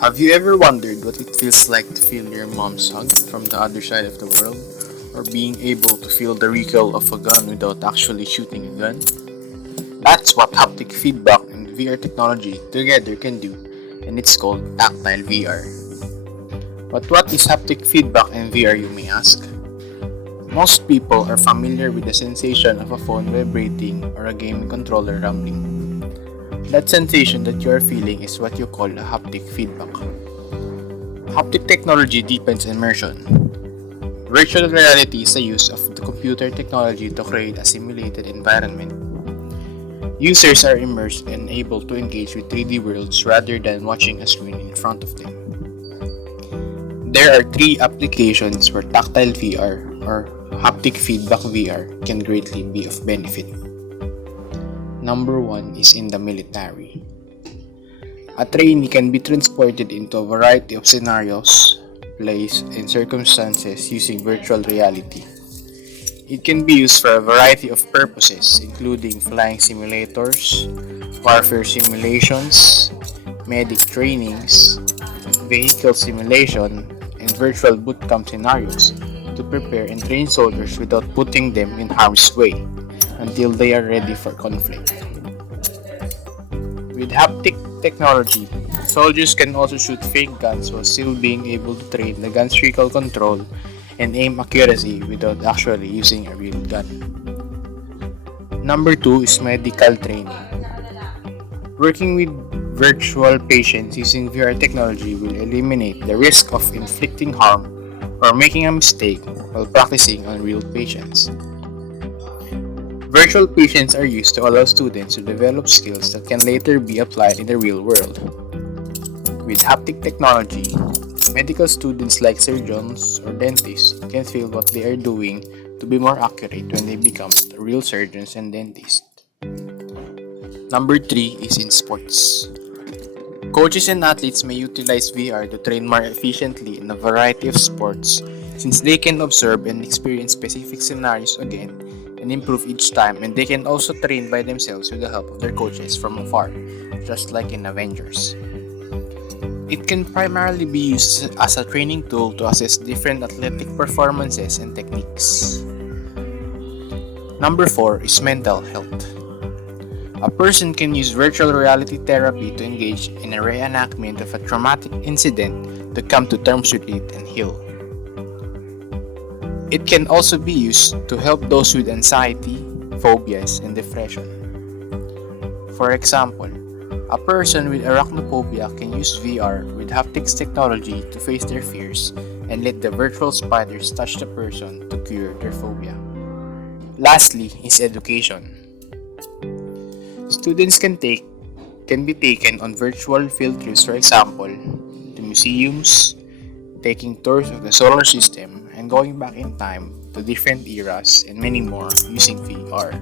Have you ever wondered what it feels like to feel your mom's hug from the other side of the world? Or being able to feel the recoil of a gun without actually shooting a gun? That's what haptic feedback and VR technology together can do, and it's called tactile VR. But what is haptic feedback and VR, you may ask? Most people are familiar with the sensation of a phone vibrating or a game controller rumbling. That sensation that you are feeling is what you call a haptic feedback. Haptic technology deepens immersion. Virtual reality is the use of the computer technology to create a simulated environment. Users are immersed and able to engage with 3D worlds rather than watching a screen in front of them. There are three applications where tactile VR or haptic feedback VR can greatly be of benefit. Number 1 is in the military. A trainee can be transported into a variety of scenarios, places, and circumstances using virtual reality. It can be used for a variety of purposes, including flying simulators, warfare simulations, medic trainings, vehicle simulation, and virtual bootcamp scenarios to prepare and train soldiers without putting them in harm's way until they are ready for conflict. With haptic technology, soldiers can also shoot fake guns while still being able to train the gun's recoil control and aim accuracy without actually using a real gun. Number 2 is medical training. Working with virtual patients using VR technology will eliminate the risk of inflicting harm or making a mistake while practicing on real patients. Virtual patients are used to allow students to develop skills that can later be applied in the real world. With haptic technology, medical students like surgeons or dentists can feel what they are doing to be more accurate when they become real surgeons and dentists. Number 3 is in sports. Coaches and athletes may utilize VR to train more efficiently in a variety of sports since they can observe and experience specific scenarios again and improve each time, and they can also train by themselves with the help of their coaches from afar, just like in Avengers. It can primarily be used as a training tool to assess different athletic performances and techniques. Number 4 is mental health. A person can use virtual reality therapy to engage in a reenactment of a traumatic incident to come to terms with it and heal. It can also be used to help those with anxiety, phobias, and depression. For example, a person with arachnophobia can use VR with haptics technology to face their fears and let the virtual spiders touch the person to cure their phobia. Lastly is education. Students can be taken on virtual field trips, for example, to museums, taking tours of the solar system, and going back in time to different eras and many more using VR.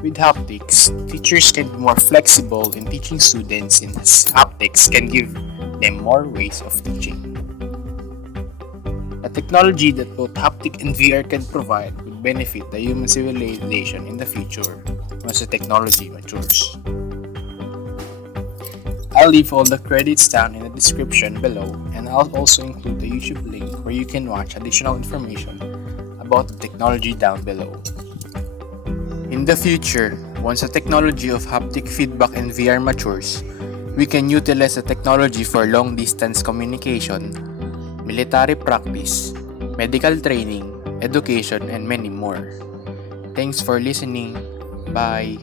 With haptics, teachers can be more flexible in teaching students since haptics can give them more ways of teaching. A technology that both haptic and VR can provide would benefit the human civilization in the future once the technology matures. I'll leave all the credits down in the description below, and I'll also include the YouTube link where you can watch additional information about the technology down below. In the future, once the technology of haptic feedback and VR matures, we can utilize the technology for long-distance communication, military practice, medical training, education, and many more. Thanks for listening. Bye.